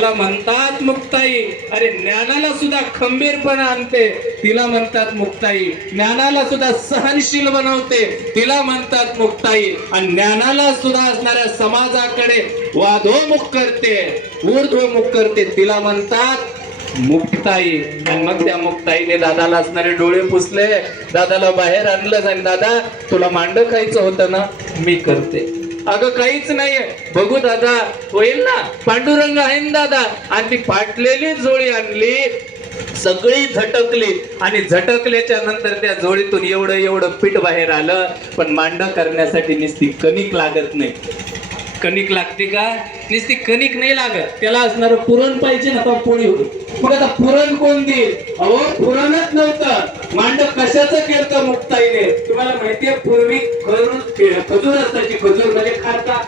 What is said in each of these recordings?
त्याला म्हणतात मुक्ताई. अरे ज्ञानाला सुद्धा खंबीरपणा आणते, तिला म्हणतात मुक्ताई. ज्ञानाला सुद्धा सहनशील बनवते, तिला म्हणतात मुक्ताई. आणि ज्ञानाला सुद्धा असणाऱ्या समाजाकडे वादोमुख करते, ऊर्ध्वमुख करते, तिला म्हणतात मुक्ताई. आणि मग त्या मुक्ताईने दादाला असणारे डोळे पुसले, दादाला बाहेर आणलं. आणि दादा तुला मांड खायचं होतं ना, मी करते. अगं काहीच नाहीये, बघू दादा होईल ना, पांडुरंग आहे ना दादा. आणि ती फाटलेली जोळी आणली, सगळी झटकली. आणि झटकल्याच्या नंतर त्या जोळीतून एवढं एवढं पीठ बाहेर आलं. पण मांड करण्यासाठी नुसती कणिक लागत नाही. कणिक लागते का? नुसती कणिक नाही लागत, त्याला असणारं पुरण पाहिजे ना, पोळी होती. मग आता पुरण कोण देईल? अहो पुरणच नव्हतं. मांड कशाचं केलं मुक्ताईने? तुम्हाला माहितीये, पूर्वी खजूर असायची. खजूर म्हणजे खाता,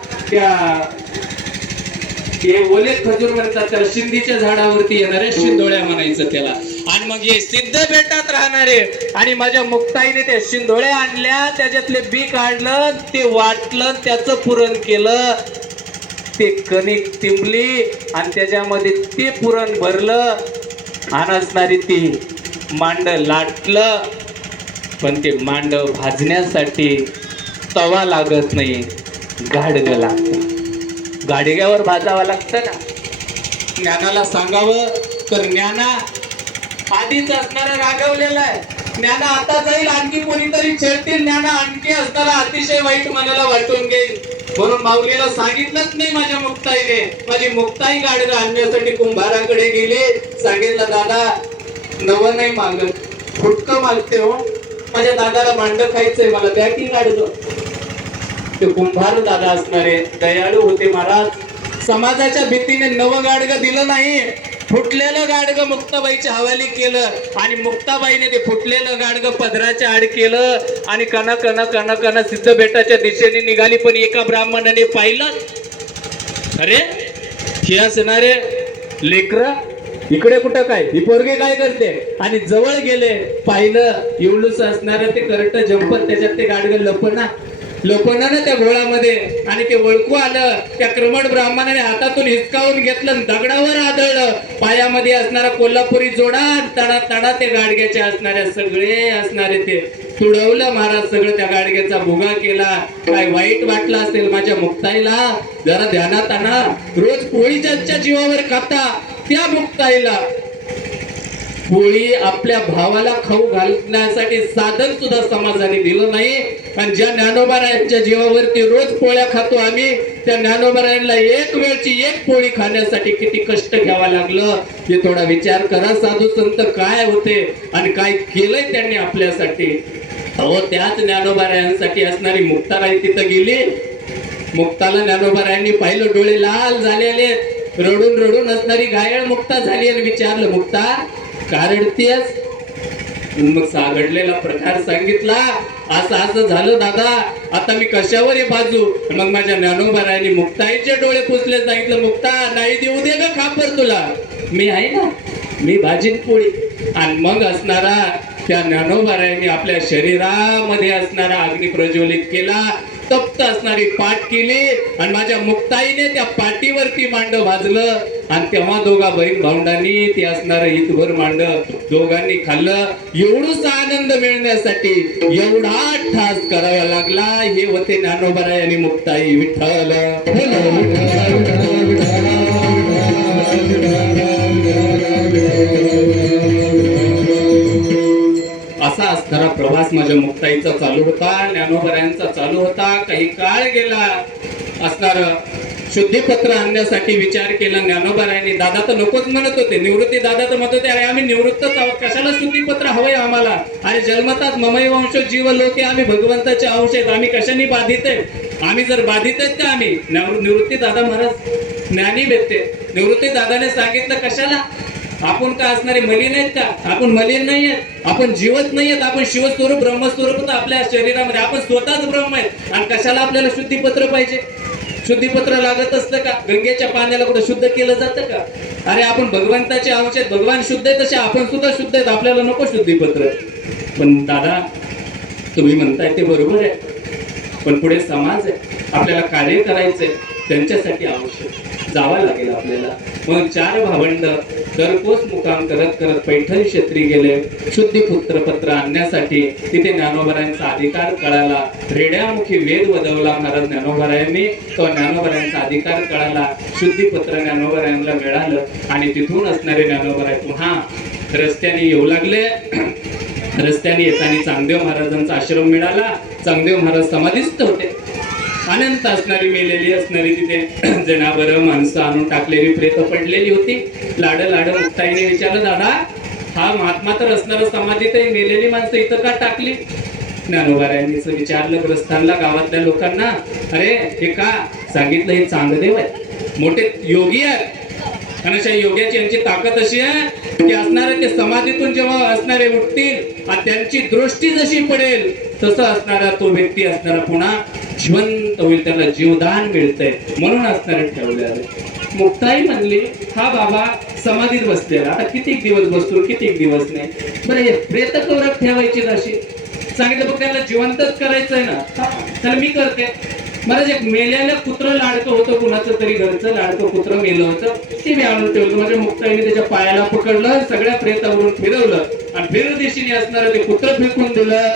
ते ओले खजूर म्हणतात त्याला, शिंदीच्या झाडावरती येणारे शिंदोळ्या म्हणायचं त्याला. आणि मग हे सिद्ध बेटात राहणारे. आणि माझ्या मुक्ताईने ते शिंदोळ्या आणल्या, त्याच्यातले बी काढलं, ते वाटलं, त्याचं पुरण केलं. ते कणिक तिंबली आणि त्याच्यामध्ये ते पुरण भरलं. आणि असणारी ती मांड लाटलं. पण ते मांड भाजण्यासाठी तवा लागत नाही, गाडगं लागतं. गाडग्यावर भाजावं लागतं ना. ज्ञानाला सांगावं तर ज्ञाना आधीच असणारा रागवलेला आहे. ज्ञाना आता जाईल, आणखी कोणीतरी छेडतील, ज्ञाना आणखी असणारा अतिशय वाईट मनाला वाटून घेईल. म्हणून माऊलीला सांगितलंच नाही माझ्या मुक्ताईने. माझी मुक्ताई गाडगं आणण्यासाठी कुंभाराकडे गेली. सांगितलं दादा नवं नाही मागत, फुटकं मागते हो, माझ्या दादाला मांड खायचंय, मला द्या की गाडगं. ते कुंभार दादा असणारे दयाळू होते महाराज. समाजाच्या भीतीने नवं गाडगं दिलं नाही, फुटलेलं गाडगं मुक्ताबाईच्या हवाली केलं. आणि मुक्ताबाईने ते फुटलेलं गाडगं पदराच्या आड केलं. आणि कना कना कना कना सिद्ध बेटाच्या दिशेने निघाली. पण एका ब्राह्मणाने पाहिलं, अरे हे असणारे लेकर इकडे कुठं काय, ही पोरगी काय करते? आणि जवळ गेले, पाहिलं एवढंच असणार ते करट जंपर, त्याच्यात ते गाडगं लपणं त्या घोळामध्ये. आणि ते ओळखू आलं. त्या क्रमण ब्राह्मणाने हातातून हिसकावून घेतलं, दगडावर आदळलं. पायामध्ये असणारा कोल्हापुरी जोडा, तडा तडा ते गाडग्याचे असणाऱ्या सगळे असणारे ते तुडवलं महाराज. सगळं त्या गाडग्याचा भुगा केला. काय वाईट वाटलं असेल माझ्या मुक्ताईला, जरा ध्यानात आणा. रोज पोळीच्या जीवावर खाता त्या मुक्ताईला पोळी आपल्या भावाला खाऊ घालण्यासाठी साधन सुद्धा समाजाने दिलं नाही. आणि ज्या ज्ञानोबारायांच्या जीवावरती रोज पोळ्या खातो आम्ही, त्या ज्ञानोबारायांना एक वेळची एक पोळी खाण्यासाठी किती कष्ट घ्यावा लागलं, हे थोडा विचार करा. साधू संत काय होते आणि काय केलंय त्यांनी आपल्यासाठी. अहो त्याच ज्ञानोबारायांसाठी असणारी मुक्ताबाई तिथं गेली. मुक्ताला ज्ञानोबारायांनी पाहिलं, डोळे लाल झालेले, रडून रडून असणारी घायल मुक्ता झाली. आणि विचारलं, मुक्ता का रडतेस? मग सागडलेला प्रकार सांगितला. असं असं झालं दादा, आता मी कशावर हे बाजू? मग माझ्या ज्ञानोबारायांनी मुक्ताईचे डोळे पुसले. सांगितलं, मुक्ता नाही देऊ दे ग खापर तुला, मी आहे ना, मी भाजीन पोळी. आणि मग असणारा त्या ज्ञानोबारायांनी आपल्या शरीरामध्ये असणारा अग्नी प्रज्वलित केला. तप्त असणारी पाठ केली. आणि माझ्या मुक्ताईने त्या पाठीवरती मांड भाजलं. आणि तेव्हा दोघा बहीण भावंडांनी ते असणारं हितभर मांड दोघांनी खाल्लं. एवढूच आनंद मिळण्यासाठी एवढा ठास करावा लागला. हे होते ज्ञानोबाराय आणि मुक्ताई. विठ्ठल असा असणारा प्रवास माझ्या मुक्ताईचा चालू होता, ज्ञानोबारायांचा चालू होता. काही काळ गेला. असणार शुद्धीपत्र आणण्यासाठी विचार केला ज्ञानोबारायांनी. दादा तर नकोच म्हणत होते, निवृत्ती दादा तर म्हणत होते, अरे आम्ही निवृत्तच आहोत, कशाला शुद्धीपत्र हवंय आम्हाला? आणि जन्मताच ममई वंश जीव लोके, आम्ही भगवंताचे अंश आहेत, आम्ही कशाने बाधित आहे? आम्ही जर बाधित आहेत का आम्ही? निवृत्ती दादा महाराज ज्ञानी व्यक्ती. निवृत्ती दादाने सांगितलं, कशाला? आपण का असणारे मलिन आहेत का? आपण मलिन नाही आहेत, आपण जीवच नाही आहेत, आपण शिवस्वरूप ब्रह्मस्वरूप आपल्या शरीरामध्ये, आपण स्वतःच ब्रह्म आहेत. आणि कशाला आपल्याला शुद्धीपत्र पाहिजे? शुद्धीपत्र लागत असतं का? गंगेच्या पाण्याला कुठं शुद्ध केलं जातं का? अरे आपण भगवंताचे अंश आहेत, भगवान शुद्ध आहे तसे आपण सुद्धा शुद्ध आहेत, आपल्याला नको शुद्धीपत्र. पण दादा तुम्ही म्हणताय ते बरोबर आहे, पण पुढे समाज आहे, आपल्याला कार्य करायचंय, त्यांच्यासाठी आवश्यक. जावं लागेल आपल्याला. मग 4 भावंड घरपोच मुकाम करत करत पैठण क्षेत्री गेले शुद्धिपुत्र पत्र आणण्यासाठी. तिथे ज्ञानोबरायांचा अधिकार कळाला. रेड्यामुखी वेद वदवला महाराज ज्ञानोबरायांनी. तो ज्ञानोबरायांचा अधिकार कळाला. शुद्धिपत्र ज्ञानोबरायांना मिळालं आणि तिथून असणारे ज्ञानोबराय पुन्हा रस्त्याने येऊ लागले. रस्त्याने येताना चांगदेव महाराजांचा आश्रम मिळाला. चांगदेव महाराज समाधीस्थ होते. अनंत असणारी मेलेली असणारी तिथे जनावर माणसं आणून टाकलेली प्रेत पडलेली होती. लाड मुक्ताईने विचारलं, दादा हा महात्मा तर असणार समाधीत आहे, मेलेली माणसं इथं का टाकली? ज्ञानोबारायांनीच विचारलं ग्रस्तांना, गावातल्या लोकांना. अरे हे का? सांगितलं हे चांगदेव आहे, मोठे योगी आहेत. आणि अशा योग्याची यांची ताकद अशी आहे की असणारे ते समाधीतून जेव्हा असणारे उठतील आणि त्यांची दृष्टी जशी पडेल तसं असणारा तो व्यक्ती असणारा पुन्हा जिवंत होईल, त्याला जीवदान मिळतंय म्हणून असणारे ठेवले आहे. मुक्ताई म्हणली, हा बाबा समाधीत बसलेला, आता कितीक दिवस बसतो, कितीक दिवस नाही. बरं हे प्रेत कवरक ठेवायची अशी सांगितलं, बघ त्याला जिवंतच करायचंय ना, तर मी करते. महाराज एक मेलेलं कुत्र लाडकं होतं, कुणाचं तरी घरचं लाडकं कुत्र मेलं होतं, ते मी आणून ठेवलं. माझ्या मुक्ताईने त्याच्या पायाला पकडलं, सगळ्या प्रेतावरून फिरवलं आणि फिर दिशेने असणारं ते कुत्र फेकून दिलं.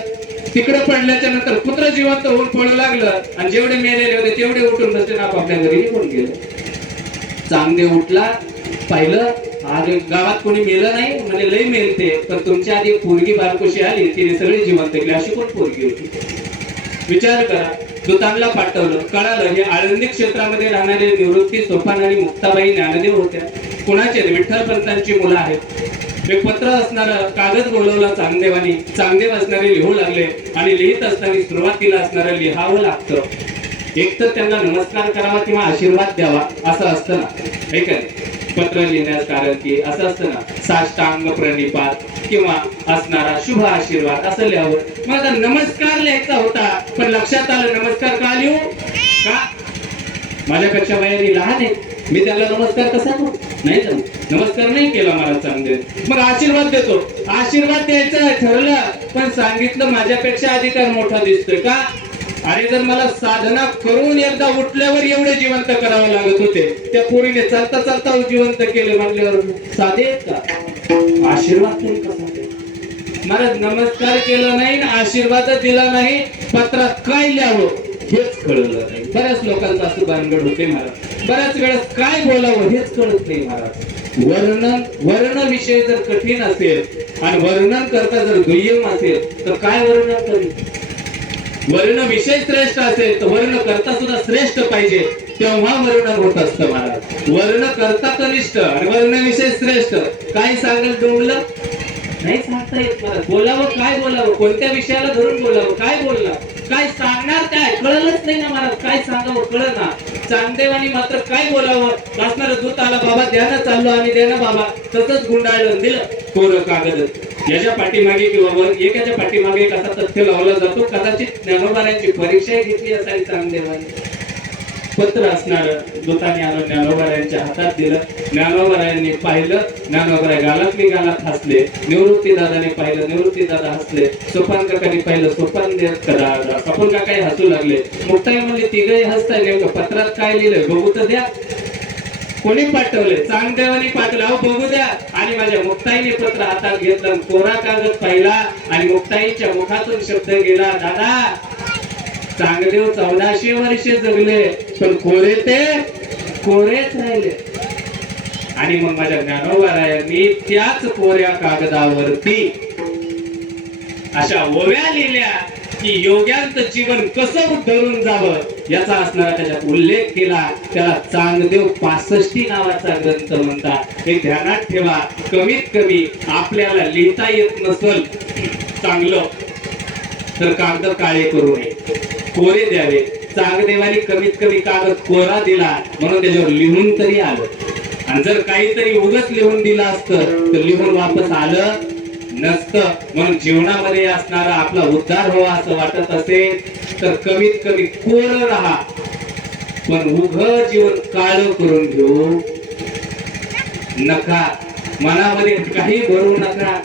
तिकडे पडल्याच्या नंतर कुत्र जिवंत होऊन पळू लागलं आणि जेवढे मेलेले होते तेवढे उठून बसले, आपापल्या घरी निघून गेले. चांगदेव उठला, पाहिलं आज गावात कोणी मेलं नाही, म्हणजे लई मेलते, पण तुमच्या आधी पोरगी बारकोशी आली, तिने सगळे जिवंत केले. अशी कोण पोरगी होती? विचार करा. दूतांना पाठवलं, कळालं हे आळंदी क्षेत्रामध्ये राहणारे निवृत्ती सोपान आणि मुक्ताबाई ज्ञानदेव होत्या. कुणाचे? विठ्ठल पंतांची मुलं आहेत. एक पत्र असणारं कागद बोलवला चांगदेवानी. चांगदेव असणारे लिहू लागले आणि लिहित असताना सुरुवातीला असणारं लिहावं लागतं. एक तर त्यांना नमस्कार करावा किंवा आशीर्वाद द्यावा असं असतं ना, हे काय पत्र लिहिण्यास कारण की असं असतं ना, साष्टांग प्रणिपात किंवा असणारा शुभ आशीर्वाद असं लिहावं. मग आता नमस्कार लिहायचा होता, पण लक्षात आलं नमस्कार का लिहू? का? माझ्यापेक्षा वयाने लहान आहे, मी त्याला नमस्कार कसा करू? नाही जमत. नमस्कार नाही केला मला चांगले. मग आशीर्वाद देतो. आशीर्वाद द्यायचं ठरलं, पण सांगितलं माझ्यापेक्षा अधिकार मोठा दिसतोय का? अरे जर मला साधना करून एकदा उठल्यावर एवढे जिवंत करावं लागत होते, त्या पोरीने चालता चालता जिवंत केले म्हटल्यावर साधे का? आशीर्वाद तरी कसा? महाराज नमस्कार केला नाही, आशीर्वाद दिला नाही, पत्रात काय लिहावं हेच कळलं नाही. बऱ्याच लोकांचा असं भानगड होते महाराज. बऱ्याच वेळेस काय बोलावं हेच कळत नाही महाराज. वर्ण विषय जर कठीण असेल आणि वर्णन करता जर दुय्यम असेल तर काय वर्णन करेल? वर्ण विषय श्रेष्ठ असेल तर वर्ण करता सुद्धा श्रेष्ठ पाहिजे, तेव्हा वर्णन होत असतं महाराज. वर्ण करता कनिष्ठ आणि वर्ण विषय श्रेष्ठ, काय सांगेल डोंगलं नाही सांगता येत महाराज. बोलावं काय बोलावं, कोणत्या विषयाला धरून बोलावं, काय बोलला, काय सांगणार, काय कळलंच नाही ना महाराज. काय सांगावं कळलं ना. चांगदेवानी मात्र काय बोलावं असणार. दूत आला, बाबा द्याना चाललो आणि द्याना बाबा, तसंच गुंडाळलं दिलं कोरं कागद. याच्या पाठीमागे किंवा एकाच्या पाठीमागे एक असा तथ्य लावला जातो. कदाचित ज्ञानोबारायांची परीक्षा घेतली असावी चांगदेवानी. पत्र असणार दूताने आलं, ज्ञानोबारायांच्या हातात दिलं. ज्ञानोबारायांनी पाहिलं, ज्ञानोबाराय गालातली गालात हसले. निवृत्ती दादाने पाहिलं, निवृत्ती दादा हसले. सोपान काकाने पाहिलं, सोपान सपून काकाही हसू लागले. मुक्ताई म्हणले, तिघही हसताय, नेमकं पत्रात काय लिहिलंय बघू तर द्या. कोणी पाठवले? चांगदेवानी पाठवलं. अहो बघू द्या. आणि माझ्या मुक्ताईने पत्र हातात घेतलं, कोरा कागद पाहिला आणि मुक्ताईच्या मुखातून शब्द गेला, दादा चांगदेव 1400 वर्षे जगले, पण कोरे ते कोरेच राहिले. आणि मग माझ्या ज्ञानोबारायांनी त्याच कोऱ्या कागदावरती अशा ओव्या लिहिल्या की योग्यांचं जीवन कसं उद्धरून जावं याचा असणारा त्याच्यात उल्लेख केला. त्याला चांगदेव 65 नावाचा ग्रंथ म्हणतात. हे ध्यानात ठेवा. कमीत कमी आपल्याला लिहिता येत नसल चांगलं तर कागद काळे करू नये, कोरे द्यावे. चांगदेवानी कमीत कमी कागद कोरा दिला म्हणून त्याच्यावर लिहून तरी आलं. आणि जर काहीतरी उगच लिहून दिलं असतं तर लिहून वापस आलं नसतं. म्हणून जीवनामध्ये असणारा आपला उद्धार व्हावा असं वाटत असेल तर कमीत कमी कोर राहा, पण उघ जीवन काळ करून घेऊ नका. मनामध्ये काही भरू नका.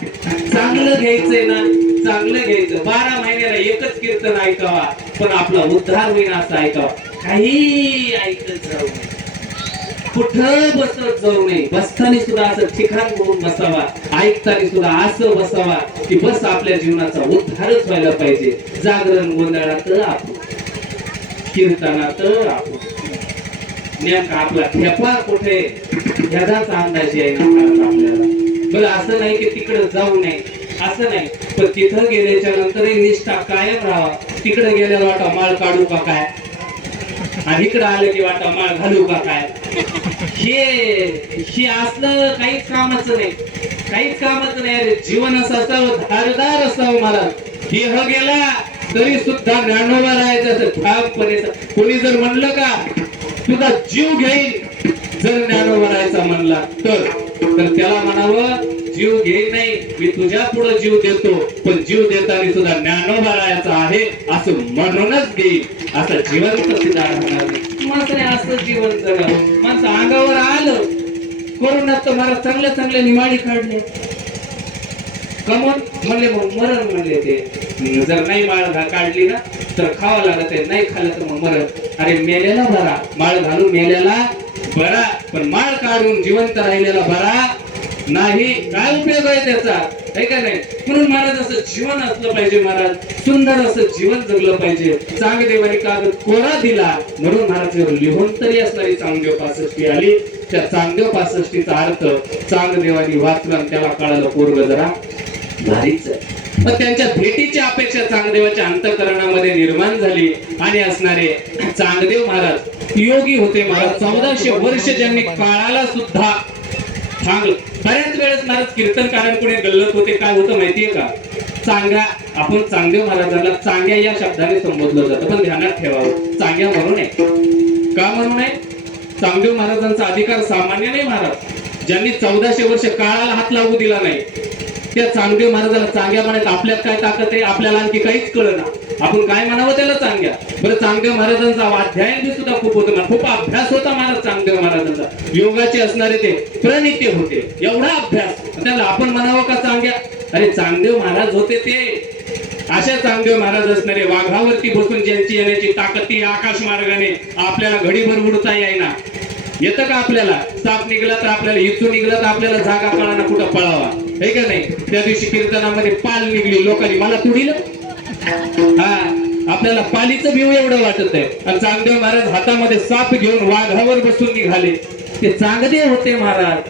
चांगलं घ्यायचंय ना, चांगलं घ्यायचं. 12 महिन्याला एकच कीर्तन ऐकावा, पण आपला उद्धार होईना असं ऐकावा. काही ऐकत जाऊ. कुठं बसत जाऊ नये, बसताना सुद्धा असं ठिकाण म्हणून बसावा, ऐकताना सुद्धा असं बसावा की बस आपल्या जीवनाचा उद्धारच व्हायला पाहिजे. जागरण गोंधळात आपण, कीर्तनात आपण, नेमका आपला ठेपा कुठे ह्याचाच अंदाज येईना आपल्याला. बरं असं नाही की तिकडे जाऊ नये, असं नाही, पण तिथं गेल्याच्या नंतरही निष्ठा कायम राहावा. तिकडे गेल्यावर वाटा माळ काढू का काय, आणि इकडे आलं की वाटा माळ घालू का काय, हे असलं काहीच कामाचं नाही, काहीच कामाचं नाही. अरे जीवन असं असावं, धारदार असावं महाराज. देह गेला तरी सुद्धा ज्ञानोबा राहायचं असं ठामपणे. कोणी जर म्हणलं का तुझा जीव घेईल जर ज्ञानोबा राहायचा म्हणला तर त्याला म्हणावं जीव घेईल नाही, मी तुझ्या पुढे जीव देतो, पण जीव देताना सुद्धा ज्ञानोबा राहायचा आहे असं म्हणूनच घेईल. असं जीवन सुद्धा राहणार नाही. मात्र असं जीवन जगावं. माणसं अंगावर आलं कोरोनात तर मला चांगल्या चांगल्या निमाडी काढल्या, कमन म्हणले मग मरण म्हणले. ते जर नाही माळ काढली ना तर खावं लागत आहे, नाही खाल्लं तर मग मरण. अरे मेलेला बरा, माळ घालून मेलेला बरा, पण माळ काढून जिवंत राहिलेला बरा नाही. काय उपयोग आहे त्याचा, आहे का नाही. म्हणून महाराज असं जीवन असलं पाहिजे, महाराज सुंदर असं जीवन जगलं पाहिजे. चांगदेवानी कागद कोरा दिला म्हणून महाराज लिहून तरी असणारी चांगदेव 65 आली. त्या चांगदेव 65चा अर्थ चांगदेवानी वाचला आणि त्याला कळालं पोरग जरा भारीच आहे. पण त्यांच्या भेटीची अपेक्षा चांगदेवाच्या अंतःकरणामध्ये निर्माण झाली आणि असणारे चांगदेव महाराज योगी होते. महाराज 1400 वर्ष ज्यांनी काळाला सुद्धा चांगलं. बऱ्याच वेळेस महाराज कीर्तनकारांपुढे गल्लत होते. काय होतं माहितीये का, चांग्या, आपण चांगदेव महाराजांना चांग्या या शब्दाने संबोधलं जातं, पण ध्यानात ठेवावं चांग्या म्हणू नये. का म्हणू नये, चांगदेव महाराजांचा अधिकार सामान्य नाही. महाराज ज्यांनी 1400 वर्ष काळाला हात लागू दिला नाही त्या चांगदेव महाराजाला चांग्या म्हणायचं. आपल्यात काय ताकद आहे, आपल्याला आणखी काहीच कळना, आपण काय म्हणावं त्याला चांग्या. बरं चांगदेव महाराजांचा अध्ययन सुद्धा खूप होतं, खूप अभ्यास होता महाराज चांगदेव महाराजांचा. योगाचे असणारे ते प्रणिते होते, एवढा अभ्यास, त्याला आपण म्हणावं का चांग्या. अरे चांगदेव महाराज होते ते. अशा चांगदेव महाराज असणारे वाघावरती बसून ज्यांची येण्याची ताकद ती आकाश मार्गाने आपल्याला घडीभर उडता येईना. येतं का आपल्याला, साप निघला तर आपल्याला, इथून निघला तर आपल्याला जागा कळाना कुठं पळावा, हे का नाही. त्या दिवशी कीर्तनामध्ये पाल निघली, लोकांनी मला तुडील. हा आपल्याला पालीचं भीव एवढं वाटत आहे, आणि चांगदेव महाराज हातामध्ये साप घेऊन वाघावर बसून निघाले. ते चांगदेव होते महाराज.